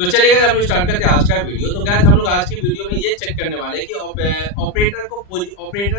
तो चलिए हम स्टार्ट करते हैं आज का वीडियो। तो गाइस हम लोग आज की वीडियो में ये चेक करने वाले हैं कि ऑपरेटर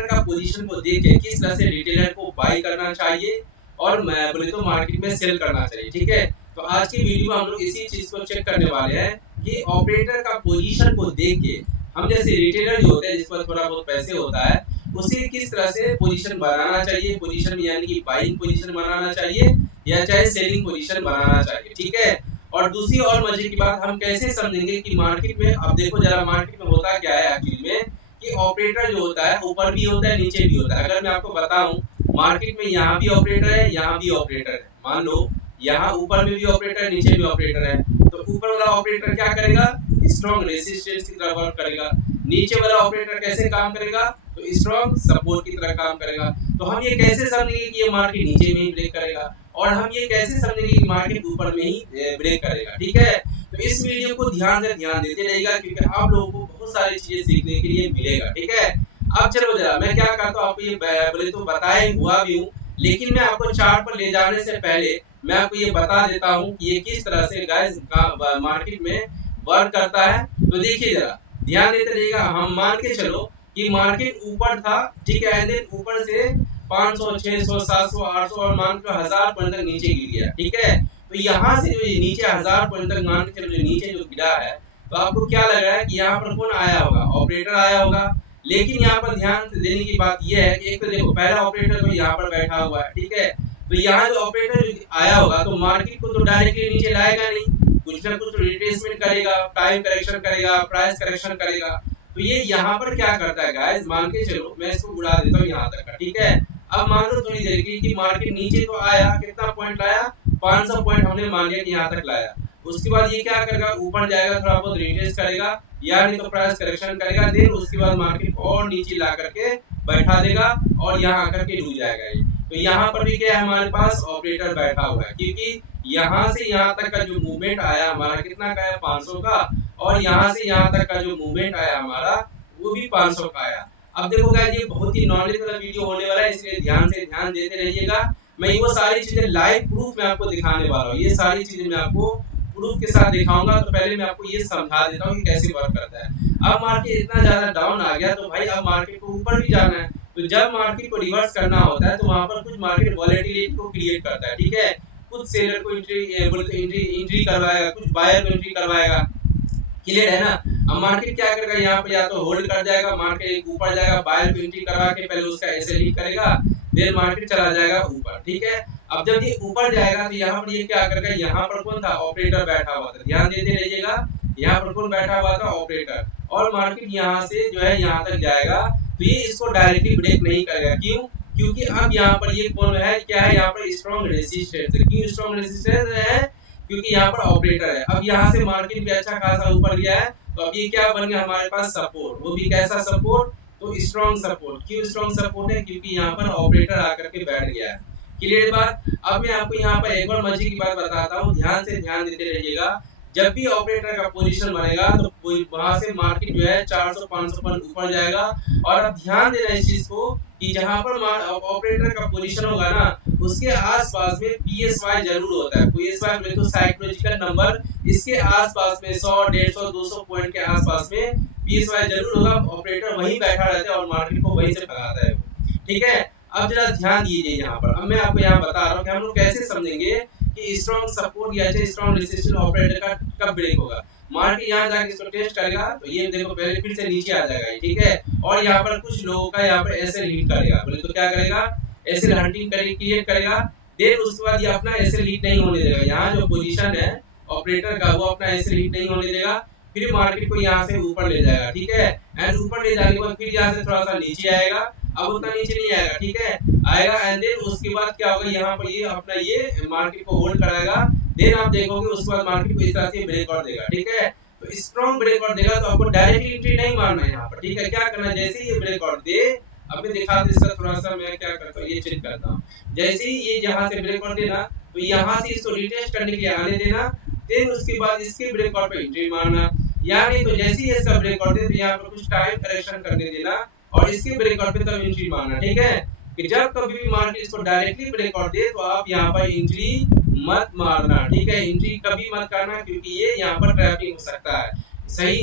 का पोजीशन को देख के किस तरह से रिटेलर को बाय करना चाहिए और मैं बोले तो मार्केट में सेल करना चाहिए। ठीक है, तो आज की वीडियो में हम लोग इसी चीज को चेक करने वाले हैं कि ऑपरेटर का पोजीशन को देख के हम जैसे रिटेलर जो होते हैं जिस पर थोड़ा बहुत पैसे होता है उसे किस तरह से पोजीशन बनाना चाहिए, पोजीशन यानी कि बाइंग पोजीशन बनाना चाहिए या चाहे सेलिंग पोजीशन बनाना चाहिए। ठीक है, और दूसरी और मजे की बात हम कैसे समझेंगे कि मार्केट में, अब देखो जरा मार्केट में होता क्या है एक्चुअली में कि ऑपरेटर जो होता है ऊपर भी होता है नीचे भी होता है। अगर मैं आपको बताऊं मार्केट में यहाँ भी ऑपरेटर है यहाँ भी ऑपरेटर है, मान लो यहाँ ऊपर में भी ऑपरेटर है नीचे भी ऑपरेटर है, तो ऊपर वाला ऑपरेटर क्या करेगा, स्ट्रॉन्ग रेजिस्टेंस की तरह वर्क करेगा। नीचे वाला ऑपरेटर कैसे काम करेगा, तो स्ट्रॉन्ग सपोर्ट की तरह काम करेगा। तो हम ये कैसे समझेंगे कि ये मार्केट नीचे में ही ब्रेक करेगा और हम ये कैसे समझेंगे कि मार्केट ऊपर में ही ब्रेक करेगा। ठीक है, तो इस वीडियो को ध्यान से ध्यान देते रहेगा क्योंकि आप लोगों को बहुत सारी चीजें सीखने के लिए मिलेगा। ठीक है, अब चलो जरा मैं क्या करता हूँ आपको ये बोले तो बताए हुआ भी हूँ, लेकिन मैं आपको चार्ट पर ले जाने से पहले मैं आपको ये बता देता हूँ कि ये किस तरह से गाइस मार्केट में वर्क करता है। तो देखिए जरा ध्यान देते रहिएगा। हम मान के चलो कि मार्केट ऊपर था, ठीक है, एंड देन ऊपर से 500, 600, 700, 800 और मान लो 1000 पॉइंट तक नीचे गिर गया। ठीक है, तो यहाँ से जो नीचे 1000 पॉइंट तक मान के चलो जो नीचे जो गिरा है, तो आपको क्या लग रहा है कि यहाँ पर कौन आया होगा, ऑपरेटर आया होगा। लेकिन यहाँ पर ध्यान देने की बात यह है कि एक तो देखो पहला ऑपरेटर तो यहाँ पर बैठा हुआ है। ठीक है, तो यहाँ जो ऑपरेटर आया होगा तो मार्केट को तो डायरेक्टली नीचे लाएगा नहीं, कुछ ना कुछ रिट्रेसमेंट करेगा, टाइम करेक्शन करेगा, प्राइस करेक्शन करेगा। तो ये यहाँ पर क्या करता है गाइस, मान के चलो मैं इसको उड़ा देता हूँ यहाँ तक का। ठीक है, अब मान लो थोड़ी देर की मार्केट नीचे तो आया, कितना पॉइंट लाया, 500 पॉइंट हमने मान लिया कि यहाँ तक लाया। उसके बाद ये क्या करेगा, ऊपर जाएगा, थोड़ा बहुत रिट्रेस करेगा या नहीं तो प्राइस करेक्शन करेगा, देन उसके बाद मार्केट और नीचे ला करके बैठा देगा और यहाँ आकर के डूब जाएगा ये। तो यहाँ पर भी क्या है, हमारे पास ऑपरेटर बैठा हुआ है क्योंकि यहाँ से यहाँ तक का जो मूवमेंट आया हमारा कितना का है, 500 का, और यहाँ से यहाँ तक का जो मूवमेंट आया हमारा वो भी 500 का आया। अब देखो गाइस ये बहुत ही नॉलेज वाला वीडियो होने वाला है, इसलिए ध्यान से ध्यान देते रहिएगा। मैं वो सारी चीजें लाइव प्रूफ में आपको दिखाने वाला हूँ, ये सारी चीजें मैं आपको प्रूफ के साथ दिखाऊंगा। तो पहले मैं आपको ये समझा देता हूँ कि कैसे वर्क करता है। अब मार्केट इतना ज्यादा डाउन आ गया तो भाई अब मार्केट को ऊपर भी जाना है, तो जब मार्केट को रिवर्स करना होता है तो वहां पर कुछ मार्केट वॉलेटिलिटी को क्रिएट करता है। ठीक है, कुछ सेलर को एंट्री करवाएगा, कुछ बायर को एंट्री करवाएगा। क्लियर है ना। अब मार्केट क्या करेगा, यहाँ पे या तो होल्ड कर जाएगा, मार्केट ऊपर जाएगा, बायर को एंट्री करवा के पहले उसका ऐसे लीड करेगा, फिर मार्केट चला जाएगा ऊपर। ठीक है, अब जब ये ऊपर जाएगा तो यहाँ पर ये क्या करेगा, यहाँ पर कौन था, ऑपरेटर बैठा हुआ था, ध्यान देते रहिएगा। यहाँ पर कौन बैठा हुआ था, ऑपरेटर, और मार्केट यहाँ से जो है यहाँ तक जाएगा तो ये इसको डायरेक्टली ब्रेक नहीं करेगा। क्यों, क्योंकि अब यहाँ पर ये कौन है, क्या है, यहाँ पर स्ट्रॉन्ग रेजिस्टेंस है। क्यों स्ट्रॉन्ग रेजिस्टेंस है, क्योंकि यहाँ पर ऑपरेटर है। अब यहाँ से मार्केट भी अच्छा खासा ऊपर गया है तो अब ये क्या बन गया हमारे पास, सपोर्ट, वो भी कैसा सपोर्ट, तो स्ट्रॉन्ग सपोर्ट। क्यों स्ट्रॉन्ग सपोर्ट है, क्योंकि यहाँ पर ऑपरेटर आकर के बैठ गया है। क्लियर बात। अब मैं आपको यहाँ पर एक और मजे की बात बताता हूँ, ध्यान से ध्यान देते रहिएगा। जब भी ऑपरेटर का पोजीशन बनेगा तो वहां से मार्केट जो है 400-500 पॉइंट ऊपर जाएगा। और अब ध्यान देना इस चीज को कि जहां पर ऑपरेटर का पोजीशन होगा ना उसके आसपास में पीएसवाई जरूर होता है। पीएसवाई में तो साइकोलॉजिकल नंबर, इसके आसपास में 100, 150, 200 पॉइंट के आसपास में पीएसवाई जरूर होगा। ऑपरेटर वहीं बैठा रहता है और मार्केट को वहीं से भगाता है। ठीक है, अब जरा ध्यान दीजिए यहाँ पर। अब मैं आपको यहाँ बता रहा हूँ कि हम लोग कैसे समझेंगे कि स्ट्रॉन्ग सपोर्ट या स्ट्रॉन्ग रेजिस्टेंस ऑपरेटर का कब ब्रेक होगा। मार्केट यहाँ जाके इसको टेस्ट करेगा तो ये देखो पहले फिर से नीचे आ जाएगा। ठीक है, और यहाँ पर कुछ लोगों का यहाँ पर ऐसे लीड करेगा, बोले तो क्या करेगा, ऐसे हंटिंग क्रिएट करेगा। देन उसके बाद ये अपना ऐसे लीड नहीं होने देगा, यहाँ जो पोजीशन है ऑपरेटर का वो अपना ऐसे लीड नहीं होने देगा, फिर मार्केट को यहाँ से ऊपर ले जाएगा। ठीक है, एंड ऊपर ले जाने के बाद फिर यहाँ से थोड़ा सा नीचे आएगा, अब उतना नीचे नहीं आएगा। ठीक है, आएगा एंड देन उसके बाद क्या होगा, यहाँ पर ये अपना ये मार्केट को होल्ड कराएगा। देन आप देखोगे उसके बाद मार्केट को इस तरह से ब्रेकआउट देगा। ठीक है, तो स्ट्रॉन्ग ब्रेकआउट देगा तो आपको डायरेक्टली एंट्री नहीं मारना है यहाँ पर। ठीक है, क्या करना है, जैसे ही ये ब्रेकआउट दे, अब मैं दिखा दे इसका थोड़ा सा, मैं क्या करता हूँ ये चेक करता हूँ। जैसे ही ये यहाँ से ब्रेकआउट देना तो यहाँ से इसको रिटेस्ट करने के लिए आने देना, देन उसके बाद इसके ब्रेकआउट पे एंट्री मारना। यानी तो जैसे ही इसका ब्रेकआउट दे तो यहाँ पर कुछ टाइम करेक्शन करने देना और इसके ब्रेकआउट पे तब एंट्री मारना। ठीक है, कि जब कभी भी मार्केट इसको डायरेक्टली ब्रेकआउट दे तो आप यहाँ पर एंट्री मत मारना, ठीक है। एंट्री कभी मत करना, क्योंकि ये यहाँ पर ट्रैपिंग हो सकता है। सही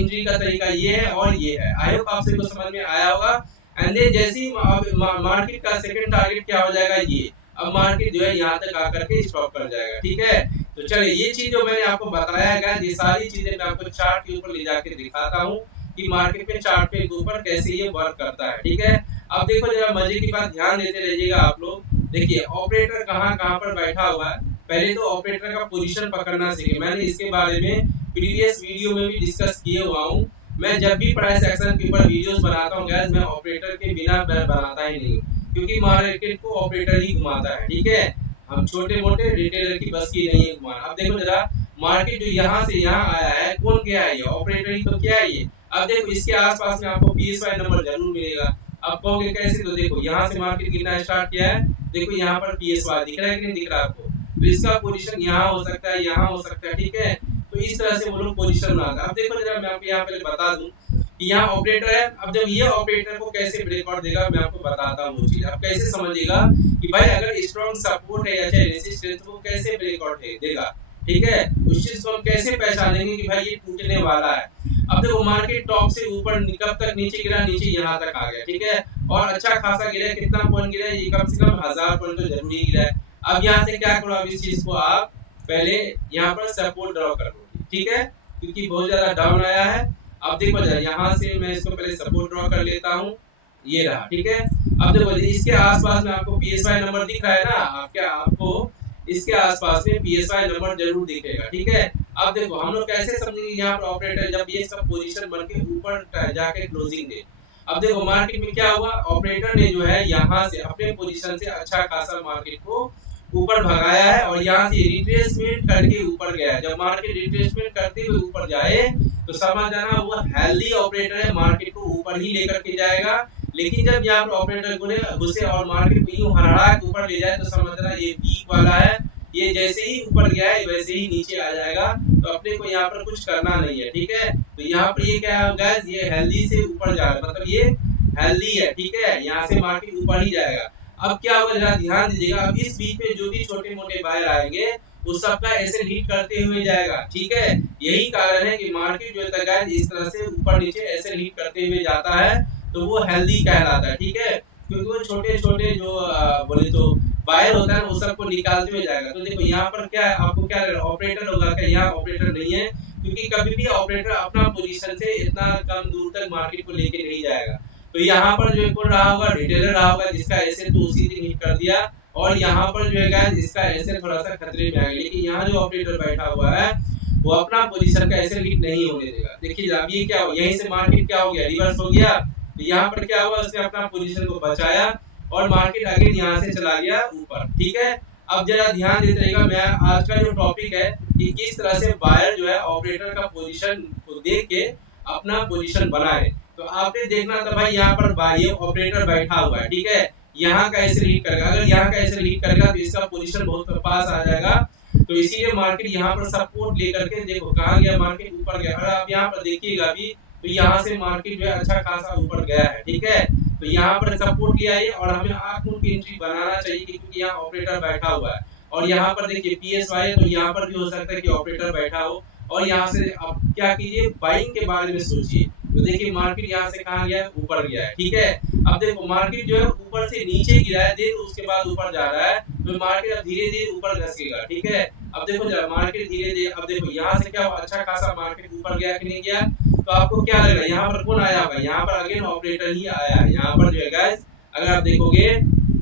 एंट्री का तरीका ये है और ये है। आई होप आप सभी को समझ में आया होगा। एंड देन जैसे ही मार्केट का सेकंड टारगेट क्या हो जाएगा, ये अब मार्केट जो है यहाँ तक आकर के स्टॉप कर जाएगा, ठीक है। तो चलिए, ये चीज जो मैंने आपको बताया है, ये सारी चीजें मैं आपको चार्ट के ऊपर ले जाके दिखाता हूँ कि मार्केट में चार्ट पे ऊपर कैसे ये वर्क करता है, ठीक है। अब देखो जरा मजे की बात ध्यान देते रहिएगा आप लोग। देखिए ऑपरेटर कहाँ कहाँ पर बैठा हुआ है। पहले तो ऑपरेटर का पोजीशन पकड़ना सीखे। मैंने इसके बारे में प्रीवियस वीडियो में भी डिस्कस किए हुआ हूँ। मैं जब भी प्राइस एक्शन के ऊपर वीडियोस बनाता हूँ गाइस, मैं ऑपरेटर के बिना बनाता ही नहीं, क्योंकि मार्केट को ऑपरेटर ही घुमाता है, ठीक है। हम छोटे मोटे रिटेलर की बस की नहीं है घुमाना। अब देखो जरा, मार्केट जो यहाँ से यहाँ आया है, कौन क्या है, ये ऑपरेटर ही तो क्या है ये। अब देखो इसके आसपास में आपको पीएसवाई नंबर जरूर मिलेगा। अब कहोगे कैसे, तो देखो यहाँ से मार्केट गिरना स्टार्ट किया है, देखो यहाँ पर पीएसवाई दिख रहा है कि नहीं दिख रहा आपको। तो इसका पोजीशन यहाँ हो सकता है, यहाँ हो सकता है, ठीक है। तो इस तरह से वो लोग पोजीशन बनाते हैं। अब देखो जरा मैं आपको यहाँ पे बता दूं कि यहाँ ऑपरेटर है। अब जब ये ऑपरेटर को कैसे ब्रेकआउट देगा मैं आपको बताता हूँ वो चीज। आप कैसे समझिएगा कि भाई अगर स्ट्रॉन्ग सपोर्ट है या चाहे रेजिस्टेंस, वो कैसे ब्रेकआउट देगा, ठीक है। उस चीज को हम कैसे पहचानेंगे कि भाई ये टूटने वाला है। अब देखो मार्केट टॉप से ऊपर कब तक नीचे गिरा, नीचे यहाँ तक आ गया, ठीक है। और अच्छा खासा गिरा, कितना पॉइंट गिरा, ये कम से कम 1000 पॉइंट तो जरूर ही गिरा है। अब यहाँ से क्या करो, अब इस चीज को आप पहले यहाँ पर सपोर्ट ड्रॉ कर लो, ठीक है, क्योंकि बहुत ज्यादा डाउन आया है। अब देखो जरा यहाँ से मैं इसको पहले सपोर्ट ड्रॉ कर लेता हूँ, ये रहा, ठीक है। अब देखो इसके आसपास में आपको पीएसवाई नंबर दिख रहा है ना, आपको इसके आसपास में पीएसवाई नंबर जरूर दिखेगा, ठीक है। अब देखो हम लोग कैसे समझेंगे यहाँ पर ऑपरेटर जब ये सब पोजीशन बन के ऊपर जाके क्लोजिंग दे। अब देखो मार्केट में क्या हुआ, ऑपरेटर ने जो है यहाँ से अपने पोजीशन से अच्छा खासा मार्केट को ऊपर भगाया है और यहाँ से रिट्रेसमेंट करके ऊपर गया है। जब मार्केट रिट्रेसमेंट करते हुए ऊपर जाए तो समझ जाना वो हेल्दी ऑपरेटर है, मार्केट को ऊपर ही लेकर के जाएगा। लेकिन जब यहाँ पर ऑपरेटर घुसे और मार्केट को यूं हरा के ऊपर ले जाए तो समझना ये वीक वाला है, ये जैसे ही ऊपर गया है वैसे ही नीचे आ जाएगा। तो अपने को यहाँ पर कुछ करना नहीं है, ठीक है। तो यहाँ पर ये क्या है गाइस, ये हेल्दी से ऊपर जा रहा है, मतलब ये हेल्दी है, ठीक है। यहाँ से मार्केट ऊपर ही जाएगा। अब क्या होगा जरा ध्यान दीजिएगा, अब इस बीच में जो भी छोटे मोटे बायर आएंगे उस सबका ऐसे हिट करते हुए जाएगा, ठीक है। यही कारण है कि मार्केट जो है गाइस इस तरह से ऊपर नीचे ऐसे हिट करते हुए जाता है, तो वो हेल्दी कहलाता है, ठीक है। क्योंकि वो छोटे छोटे जो बोले तो बायर होता है वो सबको निकालते हुए जाएगा। तो देखो यहाँ पर क्या है, आपको क्या ऑपरेटर होगा क्या, यहाँ ऑपरेटर नहीं है, क्योंकि कभी भी ऑपरेटर अपना पोजीशन से इतना कम दूर तक मार्केट को लेके नहीं जाएगा। तो यहाँ पर जो कौन रहा होगा, रिटेलर रहा होगा, जिसका ऐसे तो उसी दिन हिट कर दिया। और यहाँ पर जो है गाइस इसका ऐसे थोड़ा सा खतरे में आ गया, लेकिन यहाँ जो ऑपरेटर बैठा हुआ है वो अपना पोजीशन का ऐसे हिट नहीं होने देगा। देखिए अब ये क्या हो, यहीं से मार्केट क्या हो गया, रिवर्स हो गया। तो यहाँ पर क्या हुआ, उसने अपना पोजीशन को बचाया और मार्केट अगेन यहाँ से चला गया ऊपर, ठीक है। अब जरा ध्यान देते रहिएगा, मैं आज का जो टॉपिक है कि किस तरह से बायर जो है ऑपरेटर का पोजीशन को देख के अपना पोजीशन बनाए। तो आपने देखना था भाई यहाँ पर ये ऑपरेटर बैठा हुआ है, ठीक है। यहाँ का ऐसे रीड करेगा, अगर यहाँ का ऐसे रीड करेगा तो इसका पोजीशन बहुत पास आ जाएगा। तो इसीलिए मार्केट यहाँ पर सपोर्ट लेकर के देखो कहाँ गया, मार्केट ऊपर गया। अगर आप यहाँ पर देखिएगा अभी तो यहाँ से मार्केट जो है अच्छा खासा ऊपर गया है, ठीक है। तो यहाँ पर सपोर्ट लिया है और हमें आंख मूंद की एंट्री बनाना चाहिए, क्योंकि यहाँ ऑपरेटर बैठा हुआ है। और यहाँ पर देखिए पीएसवाई है, तो यहाँ पर भी हो सकता है कि ऑपरेटर बैठा हो। और यहाँ से अब क्या कीजिए, बाइंग के बारे में सोचिए। तो देखिए मार्केट यहाँ से कहाँ गया है, ऊपर गया है, ठीक है। अब देखो मार्केट जो है ऊपर से नीचे गिरा है, देन उसके बाद ऊपर जा रहा है, तो मार्केट अब धीरे धीरे ऊपर घसकेगा, ठीक है। अब देखो जरा मार्केट धीरे धीरे, अब देखो यहाँ से क्या हुआ, अच्छा खासा मार्केट ऊपर गया कि नहीं गया। तो आपको क्या लग रहा है, यहाँ पर कौन आया होगा, यहाँ पर अगेन ऑपरेटर ही आया है। यहाँ पर जो है गाइस अगर आप देखोगे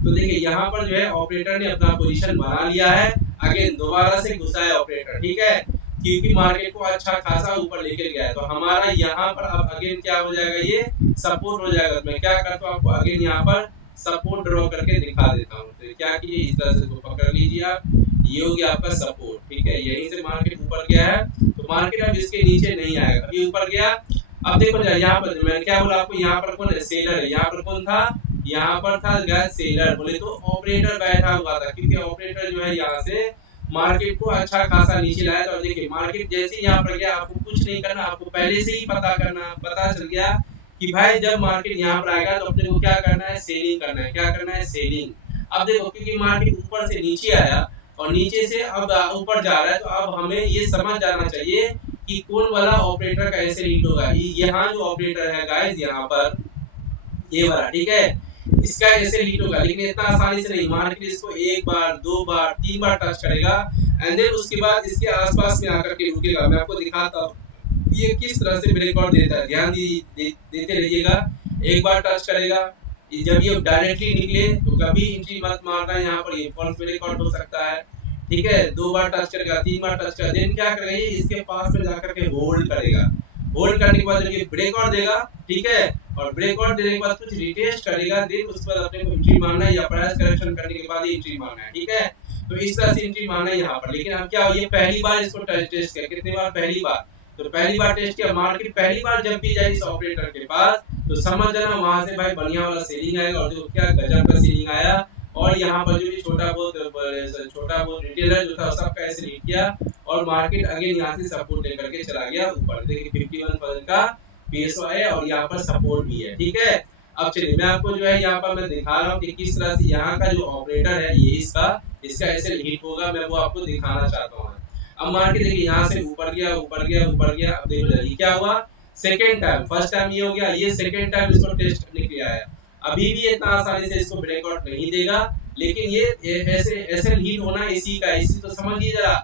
तो देखिए यहाँ पर जो है ऑपरेटर ने अपना पोजीशन बना लिया है, अगेन दोबारा से घुसा है ऑपरेटर, ठीक है, क्योंकि मार्केट को अच्छा खासा ऊपर लेकर गया है। तो हमारा यहाँ पर अब अगेन क्या हो जाएगा, ये सपोर्ट हो जाएगा। तो मैं क्या करता हूँ, आपको अगेन यहाँ पर सपोर्ट ड्रॉ करके दिखा देता हूँ। तो क्या कीजिए, इस तरह से तो पकड़ लीजिए आप, ये हो गया आपका सपोर्ट, ठीक है। यहीं से मार्केट ऊपर गया है, तो मार्केट अब इसके नीचे नहीं आएगा, अभी ऊपर गया। अब देखो यहाँ पर मैंने क्या बोला आपको, यहाँ पर कौन है, सेलर है। यहाँ पर कौन था, यहाँ पर था गाइस सेलर, बोले तो ऑपरेटर बैठा हुआ था, क्योंकि ऑपरेटर जो है यहाँ से मार्केट को अच्छा खासा नीचे लाया। तो देखिए मार्केट जैसे यहाँ पर गया, आपको कुछ नहीं करना, आपको पहले से ही पता चल गया कि भाई जब मार्केट यहाँ पर आएगा तो अपने को क्या करना है, सेलिंग करना है। क्या करना है, सेलिंग। अब देखो क्योंकि मार्केट ऊपर से नीचे आया, और नीचे से अब ऊपर जा रहा है, तो अब हमें ये समझ जाना चाहिए कि कौन वाला ऑपरेटर का एसएल हिट होगा। यहाँ जो ऑपरेटर है गाइस, यहाँ पर ये वाला, ठीक है, इसका एसएल हिट होगा, लेकिन इतना आसानी से नहीं। मार्केट इसको एक बार, दो बार, तीन बार टच करेगा एंड देन उसके बाद इसके आसपास में आकर के रुकेगा। मैं आपको दिखाता हूँ ये किस तरह से ब्रेकआउट देता है, ध्यान देते रहिएगा। एक बार टच करेगा, जब ये डायरेक्टली निकले तो कभी एंट्री मत मारना, यहाँ पर ये फॉल्स ब्रेकआउट हो सकता है, ठीक है। दो बार टच करेगा, तीन बार टच करेगा, देन क्या करेगा, ये इसके पास में जाकर के होल्ड करेगा। होल्ड करने के बाद जब ये ब्रेकआउट देगा, ठीक है, और ब्रेकआउट देने के बाद कुछ रिटेस्ट करेगा, देन उसके बाद अपने को एंट्री मारना है या प्राइस करेक्शन करने के बाद एंट्री मारना है, ठीक है। तो इस तरह से एंट्री मारना है यहाँ पर। लेकिन अब क्या, ये पहली बार इसको टेस्ट किया, कितनी बार, पहली बार। तो पहली बार टेस्ट किया, मार्केट पहली बार जब भी जाए इस ऑपरेटर के पास, तो समझ जाना वहां से भाई बढ़िया वाला सेलिंग आएगा। और जो क्या गजब का सेलिंग आया, और यहाँ पर जो भी छोटा बहुत रिटेलर जो था सबका ऐसे लीड किया, और मार्केट अगेन यहाँ से सपोर्ट लेकर के चला गया ऊपर। देखिए 51% का पीएसओ है और यहाँ पर सपोर्ट भी है, ठीक है। अब चलिए मैं आपको जो है यहाँ पर मैं दिखा रहा हूँ कि किस तरह से यहाँ का जो ऑपरेटर है, ये इसका ऐसे हिट होगा, मैं वो आपको दिखाना चाहता हूँ। अब मार्केट देखिए यहाँ से ऊपर गया, ऊपर गया, ऊपर गया। अब देखो ये क्या हुआ, सेकेंड टाइम, फर्स्ट टाइम ये हो गया, ये सेकेंड टाइम इसको टेस्ट करने के लिए आया। अभी भी इतना आसानी से इसको ब्रेकआउट नहीं देगा, लेकिन ये ऐसे हिट होना इसी का, इसी तो समझिए जरा।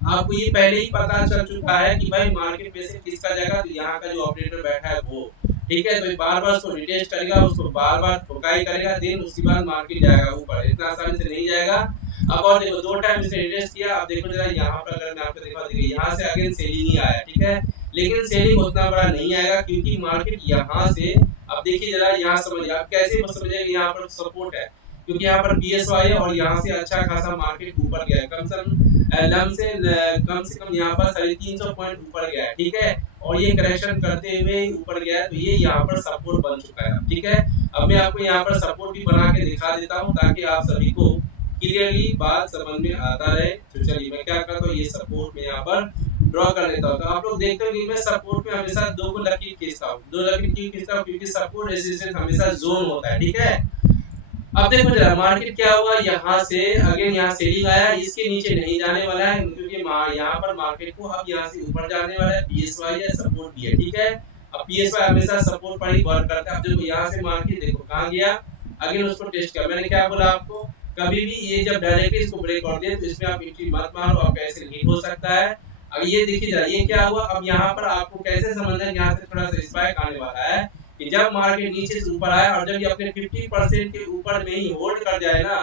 आपको ये पहले ही पता चल चुका है कि भाई मार्केट में से किसका जाएगा, तो यहाँ का जो ऑपरेटर बैठा है वो, ठीक है। तो बार बार उसको रिटेस्ट करेगा, उसको बार बार ठोकाई करेगा, देन उसके बाद मार्केट जाएगा ऊपर, इतना आसानी से नहीं जाएगा। अब और देखो दो टाइम इसने रिटेस्ट किया। अब देखो जरा यहाँ पर, अगर मैं आपको दिखा, देखिए यहाँ से अगेन सेलिंग ही आया, ठीक है, लेकिन सेलिंग उतना बड़ा नहीं आएगा क्योंकि मार्केट यहाँ से, अब देखिए जरा यहाँ समझिए, आप कैसे समझेंगे, यहाँ पर सपोर्ट है क्योंकि यहाँ पर पीएसवाई है और यहाँ से अच्छा खासा मार्केट ऊपर गया है, कम से कम यहाँ पर 350 पॉइंट ऊपर गया है, ठीक है। और ये करेक्शन करते हुए ऊपर गया है, तो ये यहाँ पर सपोर्ट बन चुका है, ठीक है। अब मैं आपको यहाँ पर सपोर्ट भी बना के दिखा देता हूँ ताकि आप सभी को क्लियरली बात समझ में आता रहे। तो चलिए मैं क्या करता हूँ, ये सपोर्ट में यहाँ पर ड्रॉ कर लेता हूँ। तो आप लोग देखते हो कि मैं सपोर्ट में हमेशा दो को लकीर खींचता हूँ, दो लकीर क्यों खींचता हूँ, क्योंकि सपोर्ट रेजिस्टेंस हमेशा जोन होता है, ठीक है। अब देखो जरा मार्केट क्या हुआ, यहाँ से अगेन यहाँ सेलिंग आया, इसके नीचे नहीं जाने वाला है क्योंकि यहाँ पर मार्केट को अब यहाँ से ऊपर जाने वाला है, पीएसवाई है, सपोर्ट भी है, ठीक है। अब पीएसवाई हमेशा सपोर्ट पर ही वर्क करता है। अब देखो यहाँ से मार्केट देखो कहाँ गया, अगेन उसको टेस्ट किया। मैंने क्या बोला आपको, कभी भी ये जब डायरेक्टली इसको ब्रेक कर दे तो इसमें आप एंट्री मत मारो, आपका ऐसे हिट हो सकता है। अब ये देखिए जरा ये क्या हुआ, अब यहाँ पर आपको कैसे समझना है, यहाँ से थोड़ा सा स्पाइक आने वाला है कि जब मार्केट नीचे से ऊपर आया और जब ये अपने 50% के ऊपर में ही होल्ड कर जाए ना,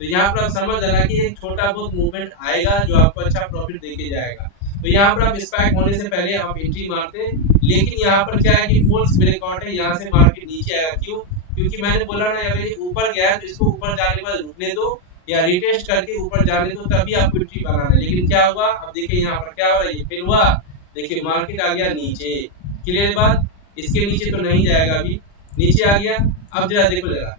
तो यहाँ पर आप समझ लेना कि एक छोटा बहुत मूवमेंट आएगा जो आपको अच्छा प्रॉफिट देके जाएगा। तो यहाँ पर आप स्पाइक होने से पहले आप एंट्री मारते, लेकिन यहाँ पर क्या है कि फॉल्स ब्रेकआउट है, यहाँ से मार्केट नीचे आएगा। क्यों, क्योंकि मैंने बोला ना अगर ये ऊपर गया है तो इसको ऊपर जाने के बाद रुकने दो या रिटेस्ट करके ऊपर जाने दो, तभी आपको एंट्री बनाना है। लेकिन क्या हुआ, अब देखिए यहाँ पर क्या हुआ, ये फिर हुआ, देखिए मार्केट आ गया नीचे, क्लियर बात, इसके नीचे तो नहीं जाएगा, अभी नीचे आ गया। अब जरा देखो जरा,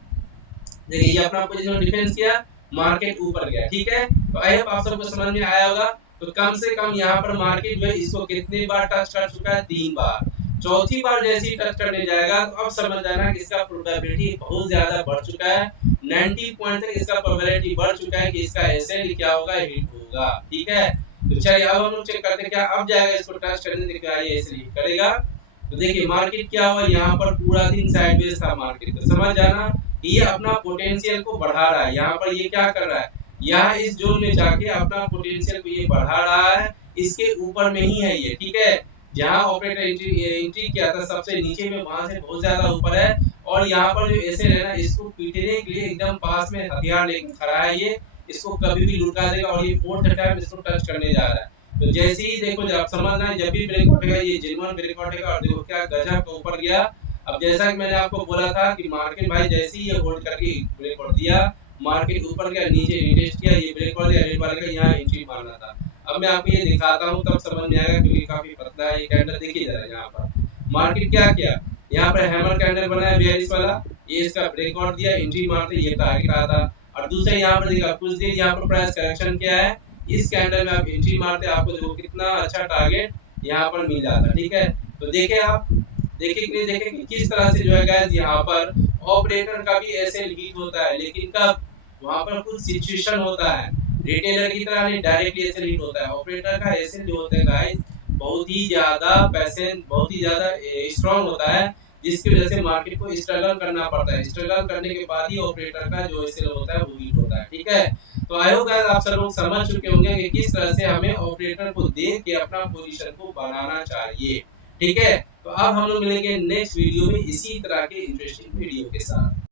देखिए ये अपना पोजीशन डिफेंस किया, मार्केट ऊपर गया, ठीक है। तो आई होप आप सबको समझ में आया होगा। तो कम से कम यहाँ पर मार्केट जो है इसको कितनी बार टच कर चुका है, 3 बार। चौथी बार जैसे ही टच करने जाएगा तो अब समझ जाना कि इसका प्रोबेबिलिटी बहुत ज्यादा बढ़ चुका है, 90 पॉइंट तक इसका प्रोबेबिलिटी बढ़ चुका है कि इसका एसएल क्या होगा, हिट होगा, ठीक है। तो चलिए अब हम लोग चेक करते हैं क्या अब जाएगा इसको टच करने से क्या ये एसएल हिट करेगा। तो देखिए मार्केट क्या हुआ, यहाँ पर पूरा दिन साइडवेज था मार्केट, तो समझ जाना ये अपना पोटेंशियल को बढ़ा रहा है। यहाँ पर ये क्या कर रहा है, यहाँ इस जोन में जाके अपना पोटेंशियल को ये बढ़ा रहा है, इसके ऊपर में ही है ये, ठीक है। जहाँ ऑपरेटर एंट्री किया था सबसे नीचे में, वहां से बहुत ज्यादा ऊपर है। और यहाँ पर जो एसएल है ना, इसको पीटने के लिए एकदम पास में हथियार लेकर खड़ा है, ये इसको कभी भी लुटा देगा और ये 4th टाइम इसको टच करने जा रहा है। तो जैसे ही देखो जब समझना है, जब भी ब्रेकआउट होगा ये जेन्युइन ब्रेकआउट होगा। और देखो क्या गजब का ऊपर गया। अब जैसा कि मैंने आपको बोला था कि मार्केट भाई जैसे ही ये होल्ड करके ब्रेकआउट दिया, मार्केट ऊपर गया, नीचे रिटेस्ट किया, ये ब्रेकआउट दिया, रेड वाले का यहाँ एंट्री मारना था। अब मैं आपको ये दिखाता हूँ तब समझ में आएगा क्योंकि काफी पतला है ये कैंडल। देखिए जरा यहाँ पर मार्केट क्या किया, यहाँ पर हैमर कैंडल बनाया बेयरिश वाला, ये इसका ब्रेकआउट दिया, एंट्री मारते ये टारगेट आता। और दूसरा यहाँ पर देखा कुछ देर यहाँ पर प्राइस करेक्शन किया है, इस कैंडल में आप एंट्री मारते आपको देखो कितना अच्छा टारगेट यहाँ पर मिल जाता, ठीक है। तो देखे आप, देखे कि नहीं देखे कि किस तरह से जो है गाइस यहाँ पर ऑपरेटर का भी ऐसे लीड होता है, लेकिन कब, वहां पर कुछ सिचुएशन होता है रिटेलर की तरह नहीं डायरेक्टली एसेल हिट होता है। ऑपरेटर का एसेल जो होता है गाइस बहुत ही ज्यादा पैसेंट, बहुत ही ज्यादा स्ट्रांग होता है, जिसकी वजह से मार्केट को स्ट्रगल करना पड़ता है। स्ट्रगल करने के बाद ही ऑपरेटर का जो एसेल होता है वो हिट होता है। ठीक है, तो आई होप गाइस आप सब लोग समझ चुके होंगे कि किस तरह से हमें ऑपरेटर को देख के अपना पोजीशन को बनाना चाहिए। ठीक है, तो अब हम लोग मिलेंगे नेक्स्ट वीडियो में इसी तरह के इंटरेस्टिंग वीडियो के साथ।